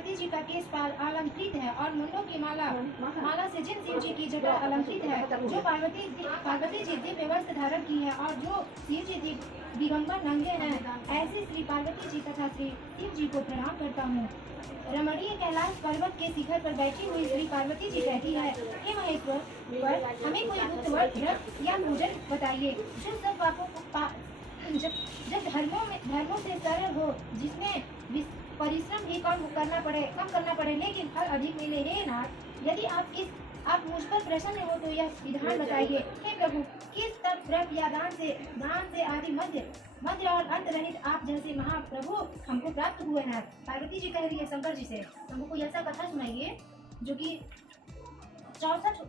पार्वती जी का केश अलंकृत है और मुंडों की माला से जिन शिव जी की जटा अलंकृत है, जो पार्वती जी दिव्य वस्त्र धारण की है और जो शिव जी दिगंबर नंगे हैं, ऐसे श्री पार्वती जी तथा श्री शिव जी को प्रणाम करता हूँ। रमणीय कैलाश पर्वत के शिखर पर बैठी हुई श्री पार्वती जी कहती है, हे महेश्वर, हमें कोई गुप्त व्रत या पूजन बताइए जो सब पापों को जब धर्मों से सरल हो, जिसमें परिश्रम भी कम करना पड़े लेकिन फल अधिक मिले। हे नाथ, यदि आप मुझ पर प्रसन्न हो तो यह विधान बताइए। हे प्रभु, किस तप व्रत या दान से आदि मध्य और अंत रहित आप जैसे महाप्रभु हमको प्राप्त हुए हैं। पार्वती जी कह रही है शंकर जी से, हमको कोई ऐसा कथा सुनाइए जो कि 64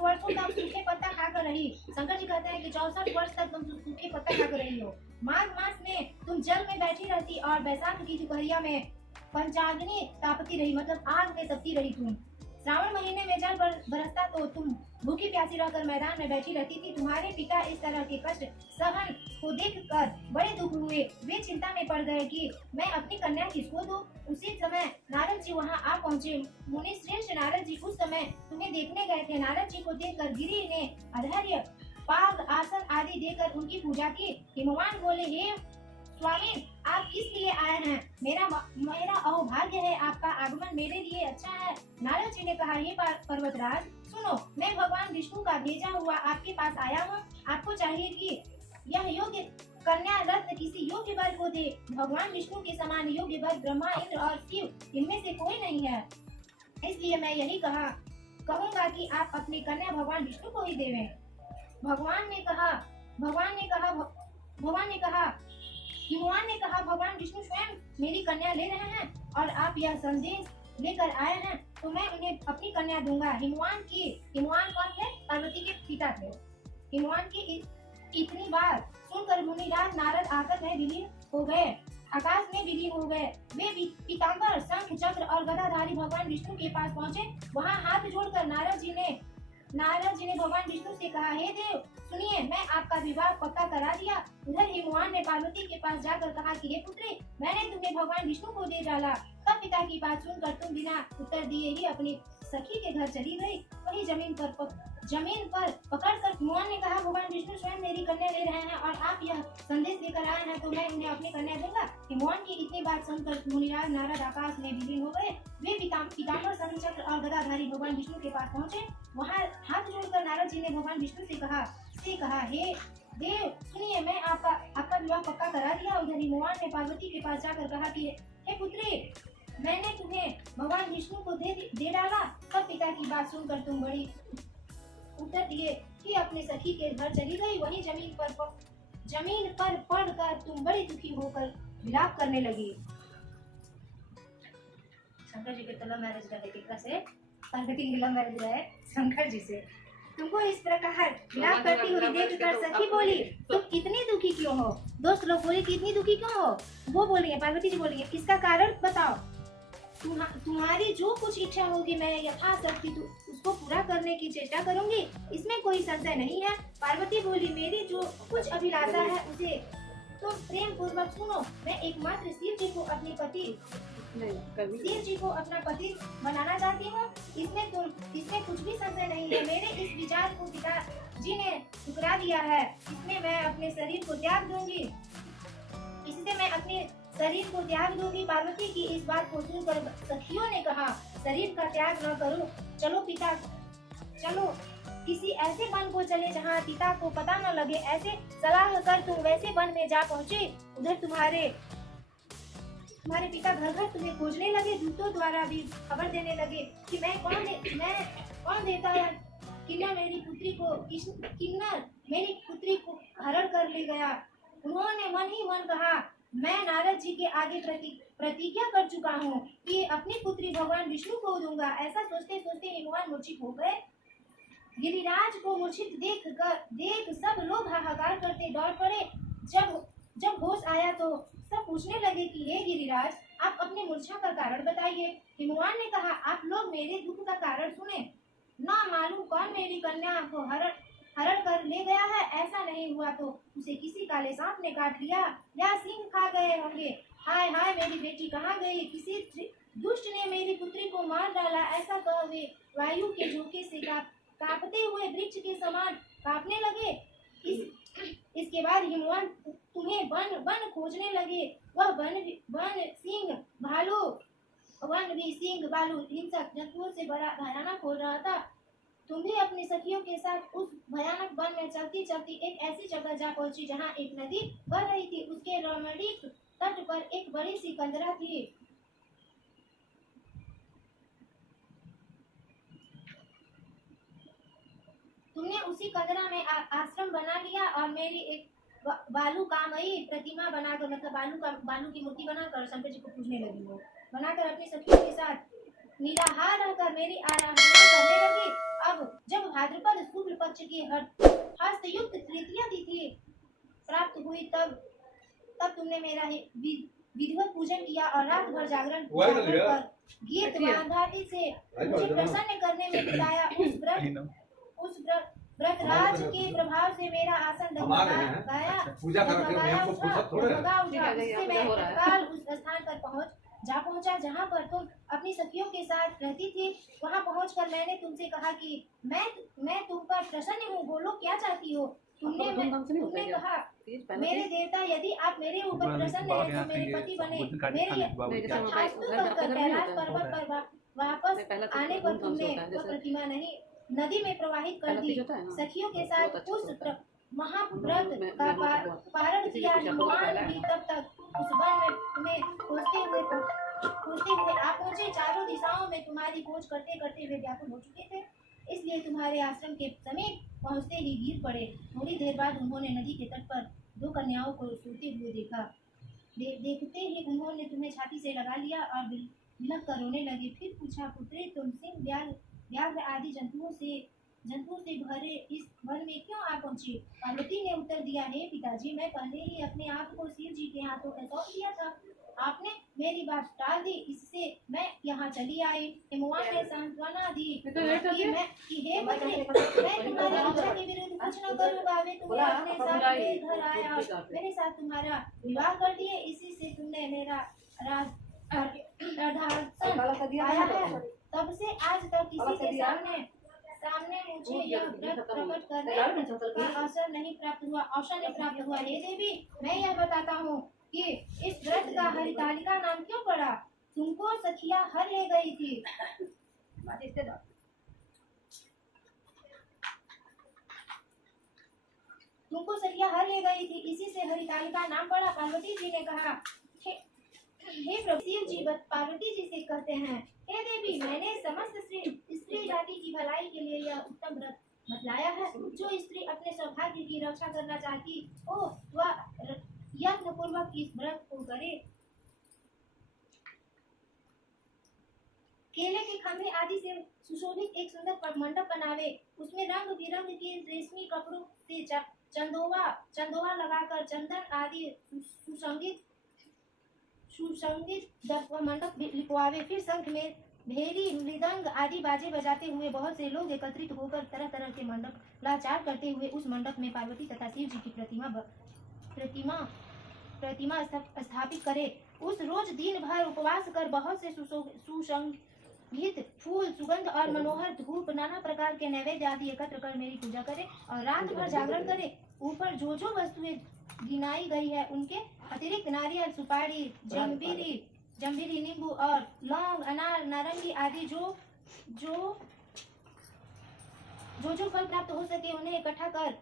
वर्षों तक सूखे पत्ता खाकर रही। शंकर जी कहते हैं कि 64 वर्ष तक तुम सूखे पत्ता खाकर रही हो। माघ मास में तुम जल में बैठी रहती और बैसाख की दोपहरिया में पंचाग्नि तापती रही, मतलब आग में तपती रही तुम। श्रावण महीने में जल बरसता तो तुम भूखी प्यासी रहकर मैदान में बैठी रहती थी। तुम्हारे पिता इस तरह के कष्ट सहन को देखकर बड़े दुख हुए। वे चिंता में पड़ गए कि मैं अपनी कन्या किसको दूं। उसी समय नारद जी वहां आ पहुंचे। मुनि श्रेष्ठ नारद जी उस समय तुम्हें देखने गए थे। नारद जी को देखकर गिरि ने अधैर्य पाग आसन आदि देकर उनकी पूजा की। हिमवान बोले, हे स्वामी, आप किस लिए आए हैं? मेरा अहोभाग्य है, आपका आगमन मेरे लिए अच्छा है। नारद जी ने कहा, हे पर्वतराज, सुनो, मैं भगवान विष्णु का भेजा हुआ आपके पास आया हूँ। आपको चाहिए कि यह योग्य कन्या रत्न किसी योग्य वर को दे। भगवान विष्णु के समान योग्य वर ब्रह्मा, इंद्र और शिव इनमें से कोई नहीं है। इसलिए मैं यही कहूँगा कि आप अपनी कन्या भगवान विष्णु को ही देवें। भगवान ने कहा, भगवान विष्णु स्वयं मेरी कन्या ले रहे हैं और आप यह संदेश लेकर आए हैं तो मैं उन्हें अपनी कन्या दूंगा। हिमवान कौन थे? पार्वती के पिता थे। हिमवान की इतनी बात सुनकर मुनिराज नारद आकर में विलीन हो गए, आकाश में विलीन हो गए। वे पीतांबर, शंख, चक्र और गदाधारी भगवान विष्णु के पास पहुँचे। वहाँ हाथ जोड़कर नारद जी ने भगवान विष्णु से कहा, हे देव, सुनिए, मैं आपका विवाह पक्का करा दिया। उधर हिमवान ने पार्वती के पास जाकर कहा कि हे पुत्री, मैंने तुम्हें भगवान विष्णु को दे डाला। तब पिता की बात सुनकर तुम बिना उत्तर दिए ही अपनी सखी के घर चली गई। वही जमीन पर पकड़कर हिमवान ने कहा, भगवान विष्णु स्वयं मेरी कन्या ले रहे हैं और आप यह संदेश लेकर आए हैं तो मैं उन्हें अपनी कन्या दूंगा। हिमवान की इतनी बात सुनकर मुनिराज नारद आकाश में विलीन हो गए। वे पीतांबर, शंख, चक्र और गदाधारी भगवान विष्णु के पास पहुँचे। वहाँ हाथ जोड़कर नारद जी ने भगवान विष्णु से कहा, हे देव, सुनिए, मैं आपका विवाह पक्का करा दिया। उधर हिमवान ने पार्वती के पास जाकर कहा कि हे पुत्री, मैंने तुम्हें भगवान विष्णु को दे डाला। तब पिता की बात सुनकर तुम बड़ी उत्तर दिए कि अपने सखी के घर चली गई। वहीं जमीन पर पड़कर तुम बड़ी दुखी होकर विलाप करने लगी। शंकर जी के लव मैरिज रहे से, पार्वती के लव मैरिज रहे शंकर जी से। तुमको इस प्रकार विलाप करती हुई देखकर सखी बोली, तुम इतनी दुखी क्यों हो? दोस्त लोग बोले कि इतनी दुखी क्यों हो? वो बोलिए, पार्वती जी बोलिए, इसका कारण बताओ। तुम्हारी जो कुछ इच्छा होगी मैं यथाशक्ति उसको पूरा करने की चेष्टा करूंगी, इसमें कोई संशय नहीं है। पार्वती बोली, मेरी जो कुछ अभिलाषा है उसे तुम प्रेम पूर्वक सुनो। मैं एकमात्र शिव जी को अपना पति बनाना चाहती हूँ। इसमें कुछ भी संशय नहीं है। मेरे इस विचार को पिताजी ने ठुकरा दिया है। इससे मैं अपने शरीर को त्याग दूंगी। पार्वती की इस बात को सुनकर सखियों ने कहा, शरीर का त्याग न करो, चलो किसी ऐसे वन को चले जहाँ पिता को पता न लगे। ऐसे सलाह कर तुम वैसे वन में जा पहुँचे। उधर तुम्हारे पिता घर घर तुम्हें खोजने लगे। दूतों द्वारा भी खबर देने लगे कि मैं कौन देता है। किन्नर मेरी पुत्री को हरण कर ले गया। उन्होंने मन ही मन कहा, मैं नारद जी के आगे प्रतिज्ञा कर चुका हूँ कि अपनी पुत्री भगवान विष्णु को दूंगा। ऐसा सोचते सोचते हिमवान मूर्छित हो गए। गिरिराज को मूर्छित देख सब लोग हाहाकार करते दौड़ पड़े। जब होश आया तो सब पूछने लगे कि हे गिरिराज, आप अपनी मूर्छा का कारण बताइए। हिमवान ने कहा, आप लोग मेरे दुख का कारण सुने। ना मालूम कौन मेरी कन्या को हरण कर ले गया है। ऐसा नहीं हुआ तो उसे किसी काले सांप ने काट लिया या सिंह खा गए होंगे। हाय हाय, मेरी बेटी कहाँ गई? किसी दुष्ट ने मेरी पुत्री को मार डाला। ऐसा कह वे वायु के झोंके से कांपते हुए वृक्ष के समान कांपने लगे। इसके बाद हिमवान तुम्हें वन खोजने लगे। वह वन भी सिंह भालू हिंसक जंतुओं से बड़ा भयानक हो रहा था। तुम भी अपनी सखियों के साथ उस भयानक वन में चलती चलती एक ऐसी जगह जा पहुंची जहां एक नदी बह रही थी। उसके रोमांटिक तट पर एक बड़ी सी कंदरा थी। तुमने उसी कंदरा में आश्रम बना लिया और मेरी एक बालू कामयी प्रतिमा बनाकर, मतलब बालू की मूर्ति बनाकर शंकर जी को पूजने लगी हो। बनाकर अपनी सखियों के साथ निराहार रहकर मेरी आराधना करने लगी। अब जब भाद्रपद शुक्ल पक्ष की हस्तयुक्त तृतीया तिथि प्राप्त हुई तब तुमने मेरा विधिवत पूजन किया और रात भर जागरण कर गीत गांधारी से मुझे प्रसन्न करने में बिताया। उस व्रतराज के प्रभाव से मेरा आसन डगमगाया उस स्थान पर पहुंचा जहां पर तुम अपनी सखियों के साथ रहती थी। वहां पहुंचकर मैंने तुमसे कहा कि मैं तुम पर प्रसन्न हूँ, बोलो क्या चाहती हो? तुमने कहा, मेरे देवता, यदि आप मेरे ऊपर प्रसन्न हैं तो मेरे पति बने। मेरे तथास्तु कहकर कैलाश पर्वत पर वापस आने पर तुमने वह प्रतिमा नहीं नदी में प्रवाहित कर दी। सखियों के साथ उस महाव्रत का पारण किया। हिमवान भी तब तक उस वन में खोजते हुए आप पहुंचे। चारों दिशाओं में तुम्हारी खोज करते करते वे व्याकुल हो चुके थे, इसलिए तुम्हारे आश्रम के समीप पहुंचते ही गिर पड़े। थोड़ी देर बाद उन्होंने नदी के तट पर दो कन्याओं को सोते हुए देखा। देखते ही उन्होंने तुम्हें छाती से लगा लिया और बिलख कर रोने लगे। फिर पूछा, पुत्री, तुम सिंह व्याघ्र आदि जंतुओं से भरे इस वन में क्यों आ पहुंची? पार्वती ने उत्तर दिया, हे पिताजी, मैं पहले ही अपने आप को शिव जी के हाथों में सौंप दिया था। आपने मेरी बात टाल दी, इससे मैं यहाँ चली आई। हिमवान ने सांत्वना दी कि हे पुत्री, मैं तुम्हारी इच्छा के विरुद्ध कुछ न करूँगा। वे तुम्हें अपने साथ ले घर आए और मेरे साथ तुम्हारा विवाह कर दिए। इसी से तुमने मेरा पाया है। तब से आज तक किसी के सामने मुझे यह व्रत प्रकट करने का अवसर नहीं प्राप्त हुआ। हे देवी, मैं यह बताता हूँ कि इस व्रत का हरितालिका नाम क्यों पड़ा? तुमको सखिया हर ले गई थी। इसी से हरितालिका नाम पड़ा। पार्वती जी ने कहा, हे प्रभु, शिव जी पार्वती जी से कहते हैं, हे देवी, मैंने समस्त स्त्री जाति की भलाई के लिए यह उत्तम व्रत बतलाया है। जो स्त्री अपने सौभाग्य की रक्षा करना चाहती हो वह यत्न पूर्वक इस व्रत को करे। केले के खंभे आदि से सुशोभित एक सुंदर मंडप बनावे। उसमें रंग बिरंग के रेशमी कपड़ों से चंदोवा लगाकर चंदन आदि सुसंगीत मंडप लिखवावे। फिर शंख में भेरी मृदंग आदि बाजे बजाते हुए बहुत से लोग एकत्रित होकर तरह तरह के मंडप लाचार करते हुए उस मंडप में पार्वती तथा शिव जी की प्रतिमा स्थापित करे। उस रोज दिन भर उपवास कर बहुत से सुसंगीत फूल, सुगंध और मनोहर धूप, नाना प्रकार के नैवेद्य आदि एकत्र कर मेरी पूजा करे और रात भर जागरण करे। ऊपर जो वस्तुएं गिनाई गई है उनके अतिरिक्त नारियल, सुपारी, जम्बीरी, नींबू और लौंग, अनार, नारंगी आदि जो फल प्राप्त हो सके उन्हें इकट्ठा कर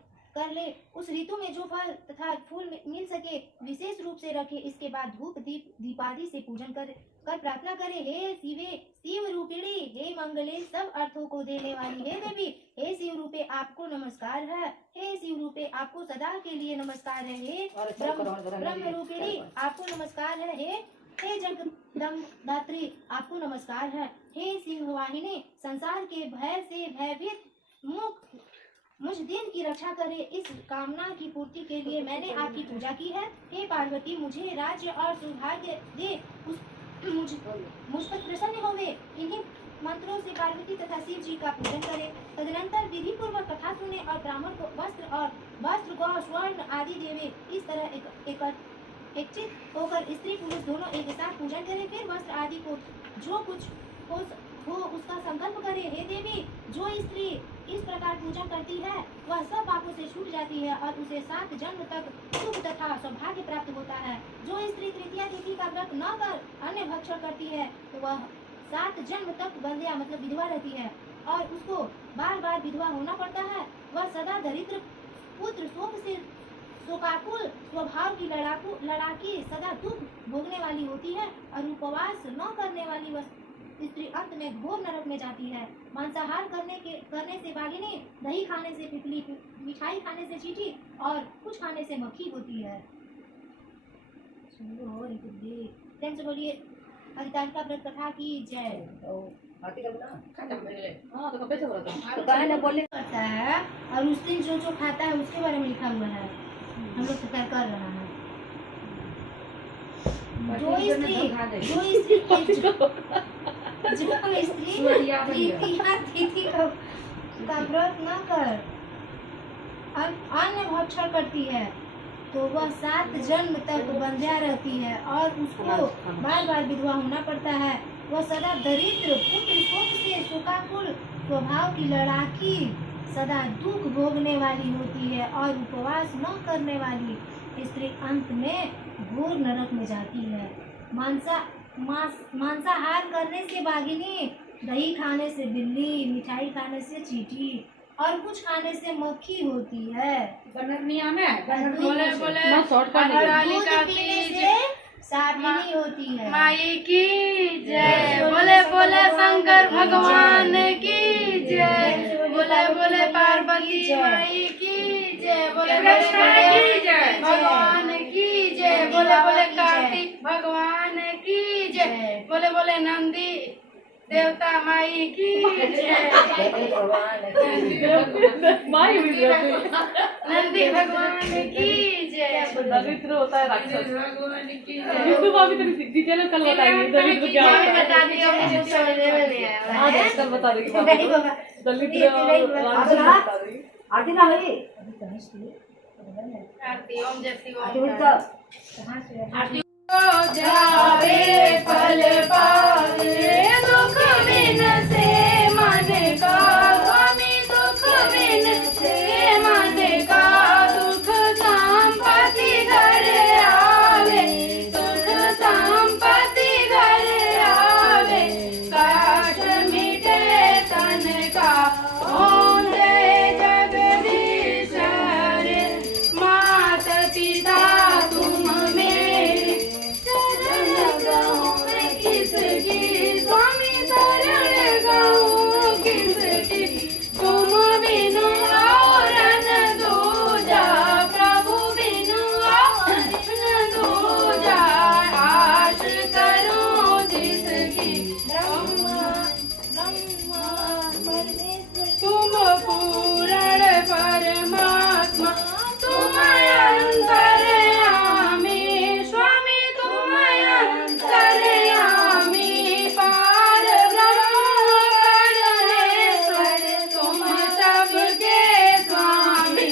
ले। उस ऋतु में जो फल तथा फूल मिल सके विशेष रूप से रखे। इसके बाद धूप दीपादि से पूजन कर प्रार्थना करे, हे शिव रूपिणी, हे मंगले, सब अर्थों को देने वाली हे देवी, हे शिव रूपे आपको नमस्कार है। हे शिव रूपे आपको सदा के लिए नमस्कार है। हे ब्रह्म रूपिणी आपको नमस्कार है। हे जगदम्बात्री आपको नमस्कार है। हे सिंहवाहिनी, संसार के भय से भयभीत मुझ दिन की रक्षा करे। इस कामना की पूर्ति के लिए मैंने आपकी पूजा की है। हे पार्वती, मुझे राज्य और सौभाग्य दे। मुझ पर प्रसन्न होवे। इन्हीं मंत्रों से पार्वती तथा शिव जी का पूजन करें। तदनंतर विधि पूर्वक कथा सुने और ब्राह्मण को वस्त्र गौ स्वर्ण आदि देवे। इस तरह एकत्रित होकर स्त्री पुरुष दोनों एक साथ पूजन करें। फिर वस्त्र आदि को जो कुछ हो उसका संकल्प करे। हे देवी, जो स्त्री इस प्रकार पूजन करती है वह सब पापों से छूट जाती है और उसे 7 जन्म तक सुख तथा सौभाग्य प्राप्त होता है। जो स्त्री तृतीया तिथि का व्रत न कर अन्य भक्षण करती है तो वह 7 जन्म तक बंध्या मतलब विधवा रहती है और उसको बार बार विधवा होना पड़ता है। वह सदा दरिद्र पुत्र शोक से शोकाकुल स्वभाव की लड़ाकी सदा दुख भोगने वाली होती है और उपवास न करने वाली स्त्री अंत में घोर नरक में जाती है। मांसाहार करने से बाघिनी, दही खाने से पिपली, मिठाई खाने से चींटी और कुछ खाने से मक्खी होती है। से बोलिए हरितालिका व्रत कथा की जय। करता है और उस दिन जो खाता है उसके बारे में लिखा हुआ है। हम लोग तैयार कर रहा है। जो स्त्री तिथि का व्रत न कर अन्य भक्षण करती है तो वह 7 जन्म तक बंध्या रहती है और उसको बार बार विधवा होना पड़ता है। वह सदा दरिद्र पुत्र शोक से शोकाकुल स्वभाव की लड़ाकी सदा दुख भोगने वाली होती है और उपवास न करने वाली स्त्री अंत में घोर नरक में जाती है। मांसाहार करने से बाघिनी, दही खाने से बिल्ली, मिठाई खाने से चींटी और कुछ खाने से मक्खी होती है। दूध पीने से साबिनी होती है। माई की जय। बोले बोले शंकर भगवान की जय। बोले बोले पार्वती माई की जय। बोले बोले भगवान की जय। बोले बोले कार्तिक भगवान की जय। बोले बोले नंदी देवता माई की जय। नंदी भगवान की जय। दरिद्र होता है राक्षस। भगवान की विष्णु को अभी तक डिटेल में कल बताएंगे दरिद्र क्या होता है। बता दिया मुझे समझ में नहीं आया। आज कल बता देगी दरिद्र राक्षस बता देगी। आरती ना हुई आरती ओम जैसी आरती ओम उठा जावे फल पावे दुख बिन से मन का स्वामी दुख बिन से मन का दुख संपत्ति घर आवे दुख संपत्ति घर आवे काश मिटे तन का ओम जय जगदीश हरे मात पिता तुम मेरे शरण गाऊं मैं किसकी स्वामी शरण गाऊं किसकी तुम बिनु और न दूजा प्रभु बिनु और न दूजा आश करूं जिसकी ब्रह्मा परमेश्वर तुम पूर्ण परमात्मा तुम अंतर्यामी स्वामी तुम अंतर्यामी पार ब्रह्म परमेश्वर तुम सबके स्वामी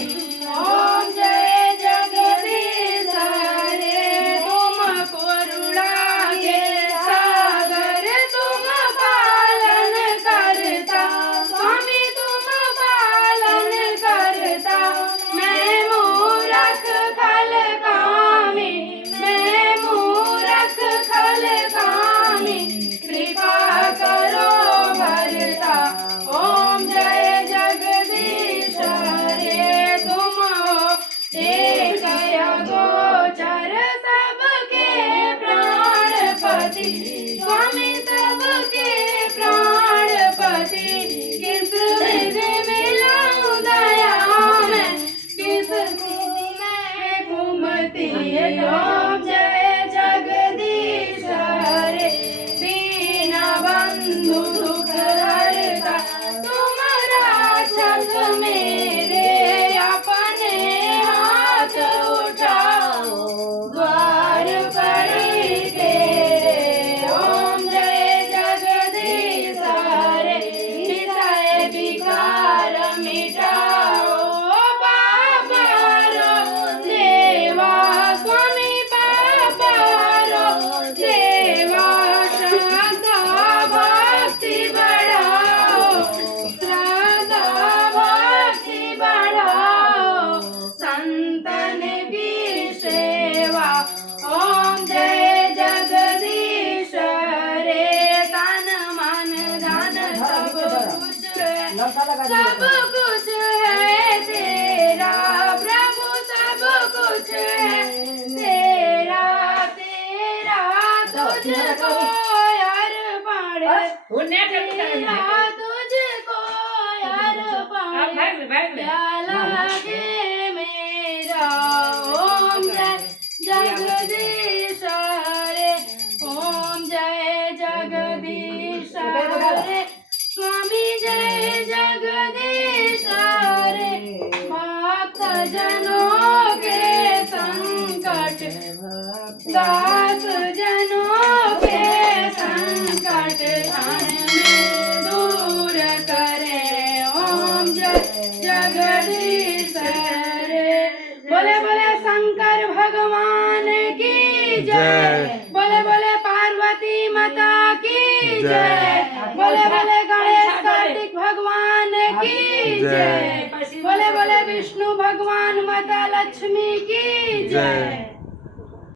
ओम जय जगदीश हरे तुम करुणा के सागर तुम पालन करता स्वामी तुम पालन करता मैं मूरख खल कामी मैं मूरख खल कामी कृपा करो भरता ओम जय जगदीश हरे तुम हो एक गोचर सबके प्राणपति स्वामी सबके प्राणपति किस विधि मिलाऊं दया मैं किस मैं घूमती ओम जय जगदीश हरे दीन बंधु दुख हरता तुम राक्षस मेरे अपने हाथ उठाओ द्वार पड़े तेरे पता लगा सब कुछ है तेरा प्रभु, सब कुछ है तेरा, तेरा तुझको अर्पण, तेरा तुझको अर्पण, प्याला गे मेरा। ओम जय जगदीश रे, ओम जय जगदीश रे, स्वामी जय जगदीश रे। भक्त जनों के संकट, दास जनों के संकट क्षण में दूर करे। ओम जय जगदीश रे। बोले बोले शंकर भगवान की जय, बोले बोले पार्वती माता की जय, बोले बोले गणेश कार्तिक भगवान की जय, बोले बोले विष्णु भगवान माता लक्ष्मी की जय।